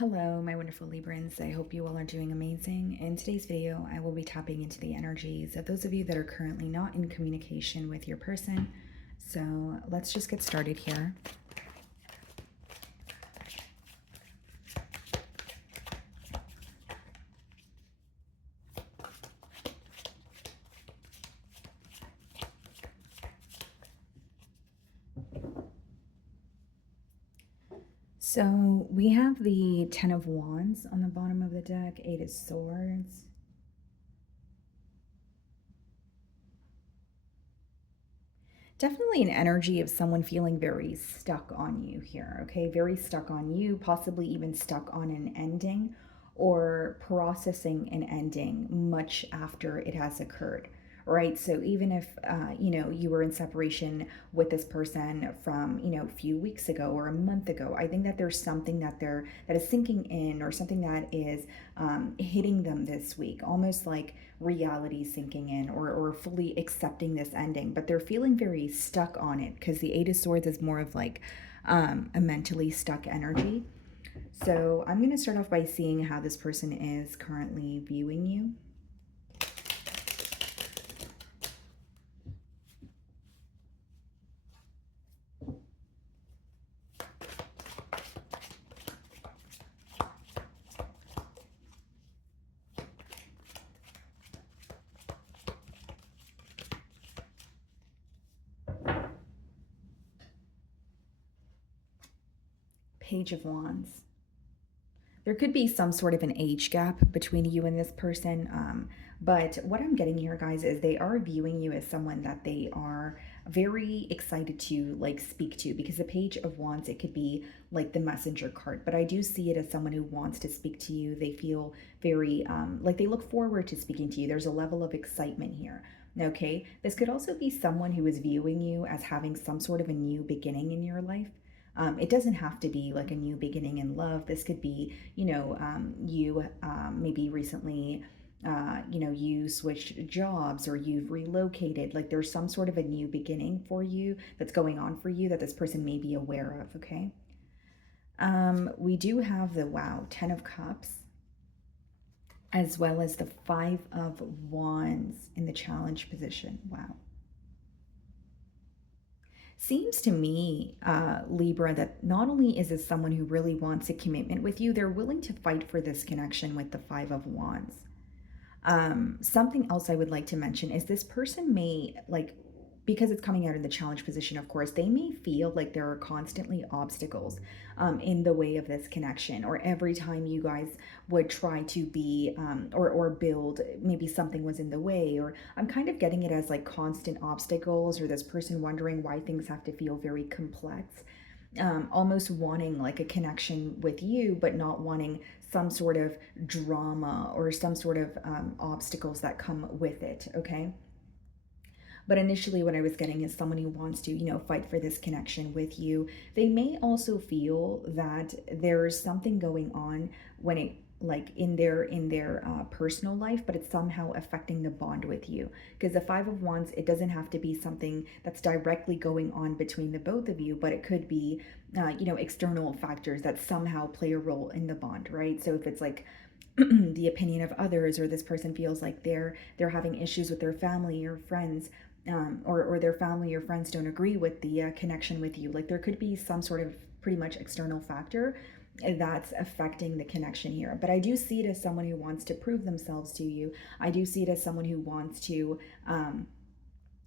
Hello, my wonderful Librans. I hope you all are doing amazing. In today's video, I will be tapping into the energies of those of you that are currently not in communication with your person. So let's just get started here. So we have the Ten of Wands on the bottom of the deck, Eight of Swords. Definitely an energy of someone feeling very stuck on you here, okay? Very stuck on you, possibly even stuck on an ending or processing an ending much after it has occurred, right? So even if, you were in separation with this person from, a few weeks ago or a month ago, I think that there's something that is sinking in, or something that is hitting them this week, almost like reality sinking in, or fully accepting this ending, but they're feeling very stuck on it because the Eight of Swords is more of like a mentally stuck energy. So I'm going to start off by seeing how this person is currently viewing you. Page of Wands. There could be some sort of an age gap between you and this person. But what I'm getting here, guys, is they are viewing you as someone that they are very excited to like speak to, because the Page of Wands, it could be like the messenger card, but I do see it as someone who wants to speak to you. They feel very like they look forward to speaking to you. There's a level of excitement here. Okay, this could also be someone who is viewing you as having some sort of a new beginning in your life. It doesn't have to be like a new beginning in love. This could be, you maybe recently, you switched jobs or you've relocated. Like there's some sort of a new beginning for you that's going on for you that this person may be aware of, okay? We do have the, wow, Ten of Cups, as well as the Five of Wands in the challenge position. Wow. Seems to me, Libra, that not only is this someone who really wants a commitment with you, they're willing to fight for this connection with the Five of Wands. Something else I would like to mention is this person may, like, because it's coming out in the challenge position, of course, they may feel like there are constantly obstacles in the way of this connection, or every time you guys would try to be or build, maybe something was in the way, or I'm kind of getting it as like constant obstacles, or this person wondering why things have to feel very complex. Almost wanting like a connection with you, but not wanting some sort of drama or some sort of obstacles that come with it, okay? But initially, what I was getting is someone who wants to, fight for this connection with you. They may also feel that there's something going on when it, like in their personal life, but it's somehow affecting the bond with you, because the Five of Wands, it doesn't have to be something that's directly going on between the both of you, but it could be external factors that somehow play a role in the bond, right? So if it's like the opinion of others, or this person feels like they're having issues with their family or friends, or their family or friends don't agree with the connection with you, like there could be some sort of pretty much external factor that's affecting the connection here. But I do see it as someone who wants to prove themselves to you. I do see it as someone who wants to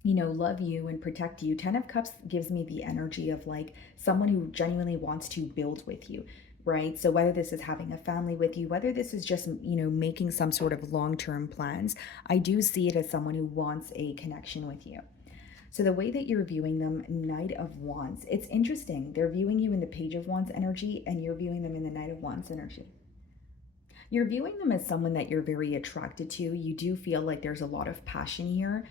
love you and protect you. Ten of Cups gives me the energy of like someone who genuinely wants to build with you, right? So whether this is having a family with you, whether this is just, making some sort of long-term plans, I do see it as someone who wants a connection with you. So the way that you're viewing them, Knight of Wands, it's interesting. They're viewing you in the Page of Wands energy, and you're viewing them in the Knight of Wands energy. You're viewing them as someone that you're very attracted to. You do feel like there's a lot of passion here,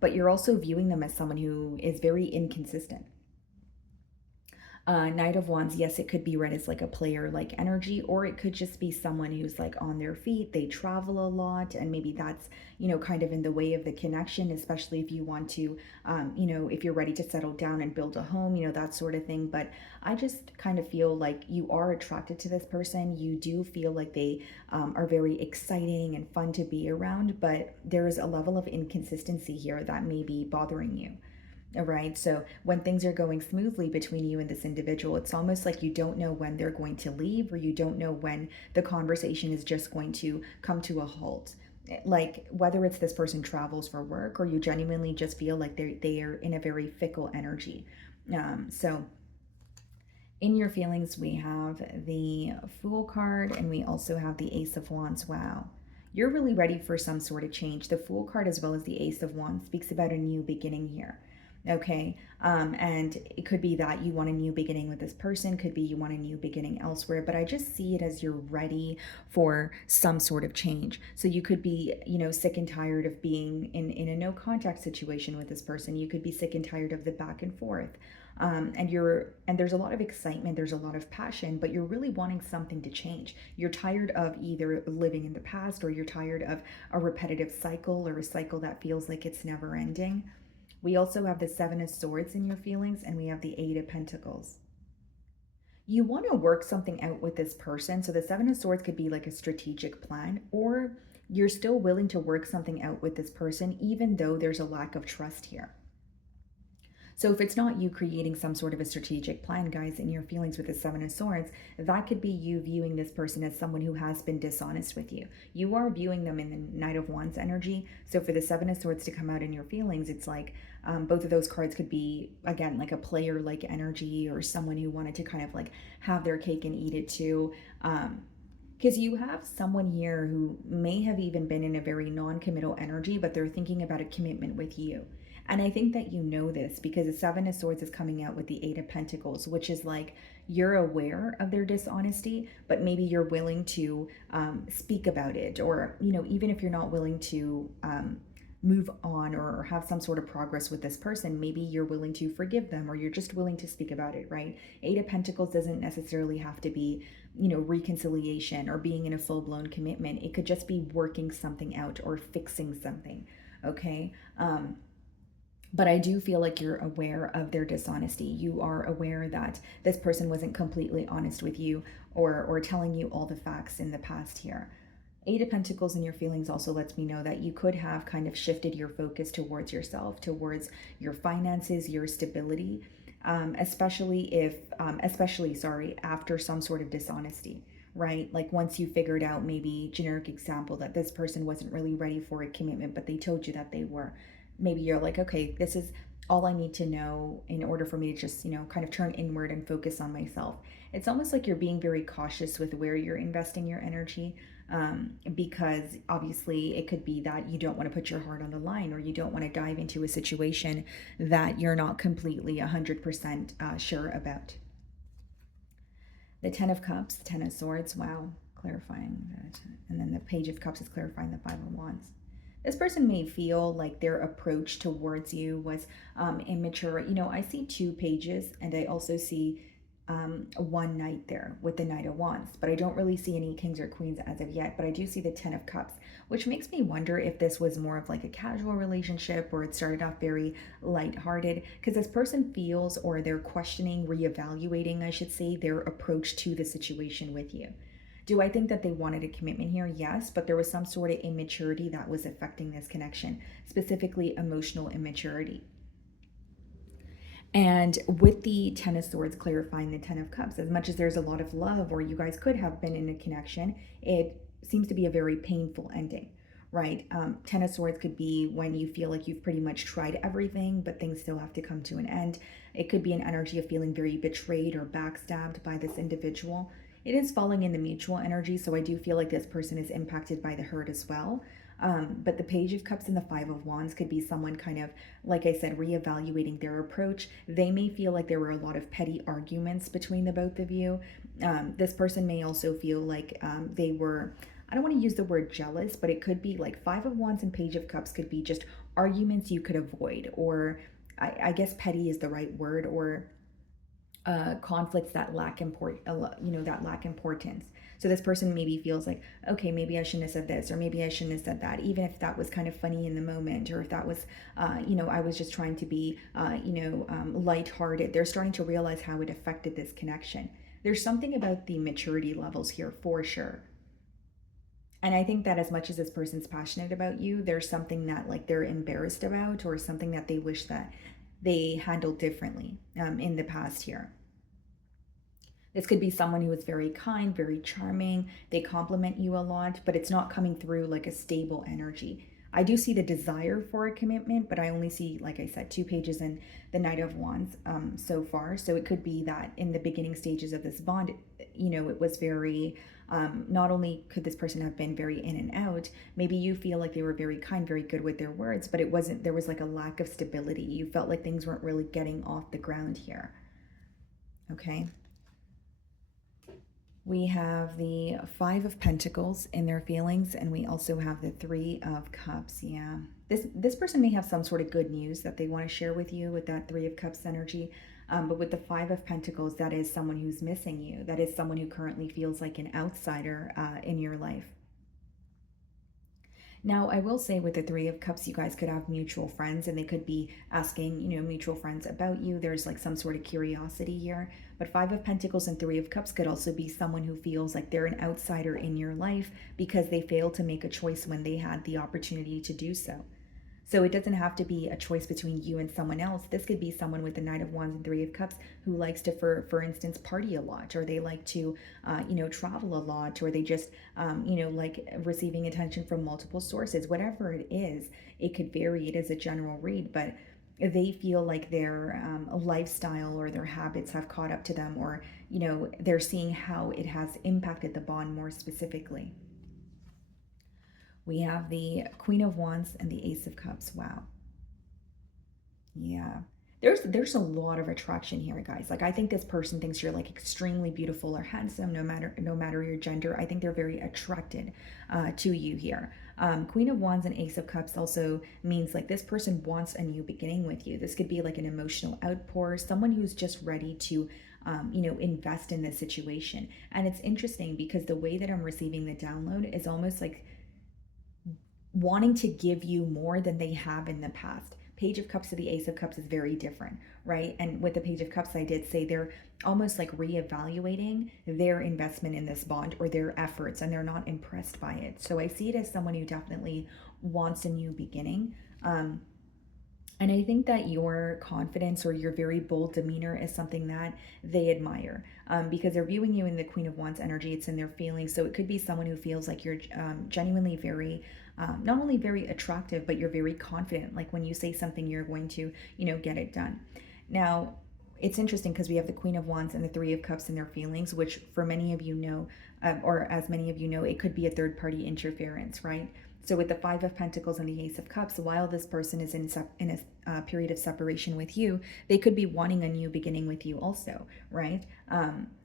but you're also viewing them as someone who is very inconsistent. Knight of Wands, yes, it could be read as like a player like energy, or it could just be someone who's like on their feet, they travel a lot, and maybe that's, kind of in the way of the connection, especially if you want to, if you're ready to settle down and build a home, that sort of thing. But I just kind of feel like you are attracted to this person. You do feel like they are very exciting and fun to be around, but there's a level of inconsistency here that may be bothering you. All right. So when things are going smoothly between you and this individual, it's almost like you don't know when they're going to leave, or you don't know when the conversation is just going to come to a halt. Like whether it's this person travels for work, or you genuinely just feel like they are in a very fickle energy. So in your feelings, we have the Fool card, and we also have the Ace of Wands. Wow. You're really ready for some sort of change. The Fool card, as well as the Ace of Wands, speaks about a new beginning here. Okay. And it could be that you want a new beginning with this person, could be you want a new beginning elsewhere, but I just see it as you're ready for some sort of change. So you could be, sick and tired of being in a no contact situation with this person. You could be sick and tired of the back and forth. And there's a lot of excitement, there's a lot of passion, but you're really wanting something to change. You're tired of either living in the past, or you're tired of a repetitive cycle, or a cycle that feels like it's never ending. We also have the Seven of Swords in your feelings, and we have the Eight of Pentacles. You want to work something out with this person. So the Seven of Swords could be like a strategic plan, or you're still willing to work something out with this person, even though there's a lack of trust here. So if it's not you creating some sort of a strategic plan, guys, in your feelings with the Seven of Swords, that could be you viewing this person as someone who has been dishonest with you. You are viewing them in the Knight of Wands energy. So for the Seven of Swords to come out in your feelings, it's like both of those cards could be, again, like a player-like energy, or someone who wanted to kind of like have their cake and eat it too. Because you have someone here who may have even been in a very non-committal energy, but they're thinking about a commitment with you. And I think that you know this, because the Seven of Swords is coming out with the Eight of Pentacles, which is like you're aware of their dishonesty, but maybe you're willing to speak about it. Or, even if you're not willing to move on or have some sort of progress with this person, maybe you're willing to forgive them, or you're just willing to speak about it, right? Eight of Pentacles doesn't necessarily have to be, reconciliation or being in a full-blown commitment. It could just be working something out or fixing something, okay? But I do feel like you're aware of their dishonesty. You are aware that this person wasn't completely honest with you, or telling you all the facts in the past here. Eight of Pentacles in your feelings also lets me know that you could have kind of shifted your focus towards yourself, towards your finances, your stability, especially after some sort of dishonesty, right? Like once you figured out, maybe generic example, that this person wasn't really ready for a commitment, but they told you that they were. Maybe you're like, okay, this is all I need to know in order for me to just, kind of turn inward and focus on myself. It's almost like you're being very cautious with where you're investing your energy, because obviously it could be that you don't want to put your heart on the line, or you don't want to dive into a situation that you're not completely 100% sure about. The Ten of Cups, the Ten of Swords, wow, clarifying that. And then the Page of Cups is clarifying the Five of Wands. This person may feel like their approach towards you was immature. I see two pages, and I also see one knight there with the Knight of Wands, but I don't really see any kings or queens as of yet. But I do see the Ten of Cups, which makes me wonder if this was more of like a casual relationship, or it started off very lighthearted, because this person feels, or they're questioning, reevaluating, I should say, their approach to the situation with you. Do I think that they wanted a commitment here? Yes, but there was some sort of immaturity that was affecting this connection, specifically emotional immaturity. And with the Ten of Swords clarifying the Ten of Cups, as much as there's a lot of love, or you guys could have been in a connection, it seems to be a very painful ending, right? Ten of Swords could be when you feel like you've pretty much tried everything, but things still have to come to an end. It could be an energy of feeling very betrayed or backstabbed by this individual. It is falling in the mutual energy, so I do feel like this person is impacted by the hurt as well. But the Page of Cups and the Five of Wands could be someone kind of, like I said, reevaluating their approach. They may feel like there were a lot of petty arguments between the both of you. This person may also feel like they were, I don't want to use the word jealous, but it could be like Five of Wands and Page of Cups could be just arguments you could avoid, or I guess petty is the right word, or conflicts that lack that lack importance. So this person maybe feels like, okay, maybe I shouldn't have said this, or maybe I shouldn't have said that, even if that was kind of funny in the moment, or if that was, I was just trying to be, lighthearted. They're starting to realize how it affected this connection. There's something about the maturity levels here for sure. And I think that as much as this person's passionate about you, there's something that like they're embarrassed about, or something that they wish that they handled differently in the past here. This could be someone who is very kind, very charming. They compliment you a lot, but it's not coming through like a stable energy. I do see the desire for a commitment, but I only see, like I said, 2 pages in the Knight of Wands so far. So it could be that in the beginning stages of this bond, it was very, not only could this person have been very in and out, maybe you feel like they were very kind, very good with their words, but it wasn't, there was like a lack of stability. You felt like things weren't really getting off the ground here. Okay. We have the Five of Pentacles in their feelings, and we also have the Three of Cups. Yeah. This person may have some sort of good news that they want to share with you with that Three of Cups energy. But with the Five of Pentacles, that is someone who's missing you. That is someone who currently feels like an outsider in your life. Now, I will say with the Three of Cups, you guys could have mutual friends, and they could be asking, mutual friends about you. There's like some sort of curiosity here. But Five of Pentacles and Three of Cups could also be someone who feels like they're an outsider in your life because they failed to make a choice when they had the opportunity to do so. So it doesn't have to be a choice between you and someone else. This could be someone with the Knight of Wands and Three of Cups who likes to, for instance, party a lot, or they like to, travel a lot, or they just, like receiving attention from multiple sources. Whatever it is, it could vary. It is a general read, but they feel like their lifestyle or their habits have caught up to them, or, they're seeing how it has impacted the bond more specifically. We have the Queen of Wands and the Ace of Cups. Wow. Yeah. There's a lot of attraction here, guys. Like, I think this person thinks you're like extremely beautiful or handsome, no matter your gender. I think they're very attracted to you here. Queen of Wands and Ace of Cups also means like this person wants a new beginning with you. This could be like an emotional outpour, someone who's just ready to invest in this situation. And it's interesting because the way that I'm receiving the download is almost like wanting to give you more than they have in the past. Page of Cups to the Ace of Cups is very different, right? And with the Page of Cups, I did say they're almost like reevaluating their investment in this bond or their efforts, and they're not impressed by it. So I see it as someone who definitely wants a new beginning. And I think that your confidence or your very bold demeanor is something that they admire because they're viewing you in the Queen of Wands energy. It's in their feelings. So it could be someone who feels like you're genuinely very, not only very attractive, but you're very confident. Like when you say something, you're going to, get it done. Now, it's interesting because we have the Queen of Wands and the Three of Cups in their feelings, which for many of you know, or as many of you know, it could be a third party interference, right? So with the Five of Pentacles and the Ace of Cups, while this person is in a period of separation with you, they could be wanting a new beginning with you also, right?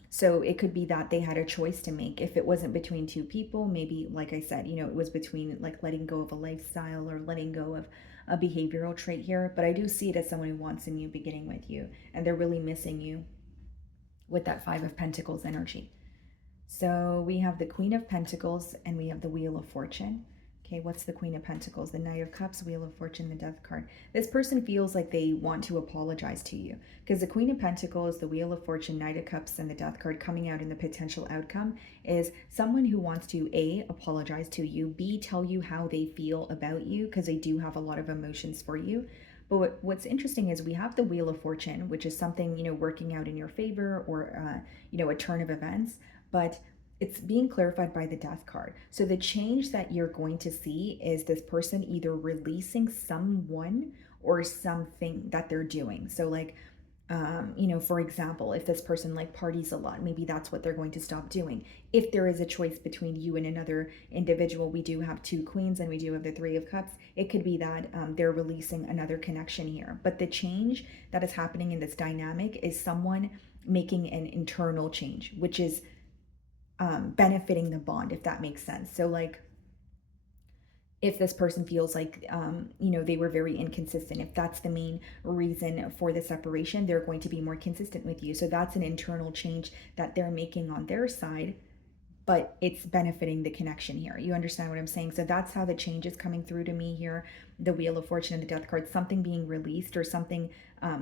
So it could be that they had a choice to make. If it wasn't between two people, maybe, like I said, it was between like letting go of a lifestyle or letting go of a behavioral trait here. But I do see it as someone who wants a new beginning with you, and they're really missing you with that Five of Pentacles energy. So we have the Queen of Pentacles and we have the Wheel of Fortune. Okay, what's the Queen of Pentacles? The Knight of Cups, Wheel of Fortune, the Death card. This person feels like they want to apologize to you because the Queen of Pentacles, the Wheel of Fortune, Knight of Cups, and the Death card coming out in the potential outcome is someone who wants to A, apologize to you, B, tell you how they feel about you because they do have a lot of emotions for you. But what's interesting is we have the Wheel of Fortune, which is something, working out in your favor or, a turn of events. But it's being clarified by the Death card. So the change that you're going to see is this person either releasing someone or something that they're doing. So like, for example, if this person like parties a lot, maybe that's what they're going to stop doing. If there is a choice between you and another individual, we do have two queens and we do have the Three of Cups. It could be that they're releasing another connection here. But the change that is happening in this dynamic is someone making an internal change, which is benefiting the bond, if that makes sense. So like if this person feels like, they were very inconsistent, if that's the main reason for the separation, they're going to be more consistent with you. So that's an internal change that they're making on their side, but it's benefiting the connection here. You understand what I'm saying? So that's how the change is coming through to me here. The Wheel of Fortune and the Death card, something being released, or something,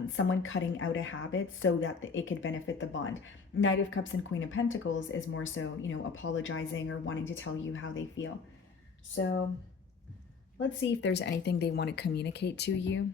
someone cutting out a habit so that it could benefit the bond. Knight of Cups and Queen of Pentacles is more so, apologizing or wanting to tell you how they feel. So let's see if there's anything they want to communicate to you.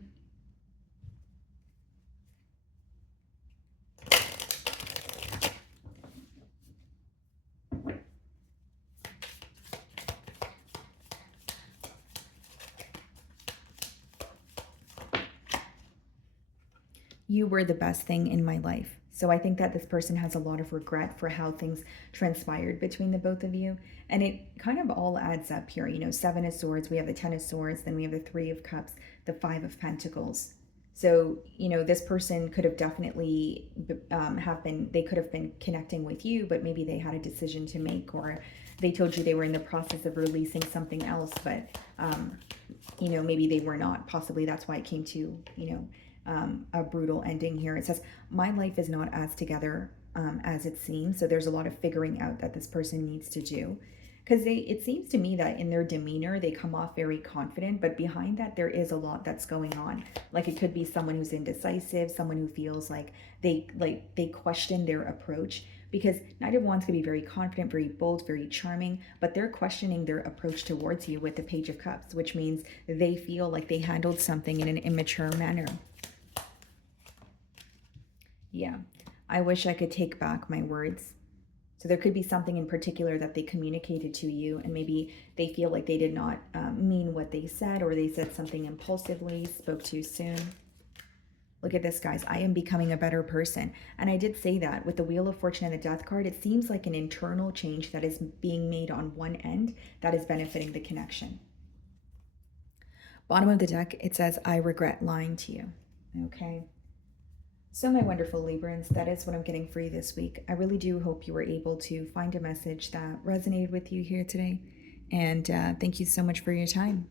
You were the best thing in my life. So I think that this person has a lot of regret for how things transpired between the both of you. And it kind of all adds up here. Seven of Swords, we have the Ten of Swords, then we have the Three of Cups, the Five of Pentacles. So, this person could have definitely they could have been connecting with you, but maybe they had a decision to make, or they told you they were in the process of releasing something else, but, maybe they were not. Possibly that's why it came to, a brutal ending here. It says, my life is not as together as it seems. So there's a lot of figuring out that this person needs to do. Because it seems to me that in their demeanor, they come off very confident, but behind that, there is a lot that's going on. Like, it could be someone who's indecisive, someone who feels like they question their approach. Because Knight of Wands could be very confident, very bold, very charming, but they're questioning their approach towards you with the Page of Cups, which means they feel like they handled something in an immature manner. Yeah, I wish I could take back my words. So there could be something in particular that they communicated to you, and maybe they feel like they did not mean what they said, or they said something impulsively, spoke too soon. Look at this, guys. I am becoming a better person. And I did say that with the Wheel of Fortune and the Death card, it seems like an internal change that is being made on one end that is benefiting the connection. Bottom of the deck, it says, I regret lying to you. Okay. So my wonderful Librans, that is what I'm getting for you this week. I really do hope you were able to find a message that resonated with you here today. And thank you so much for your time.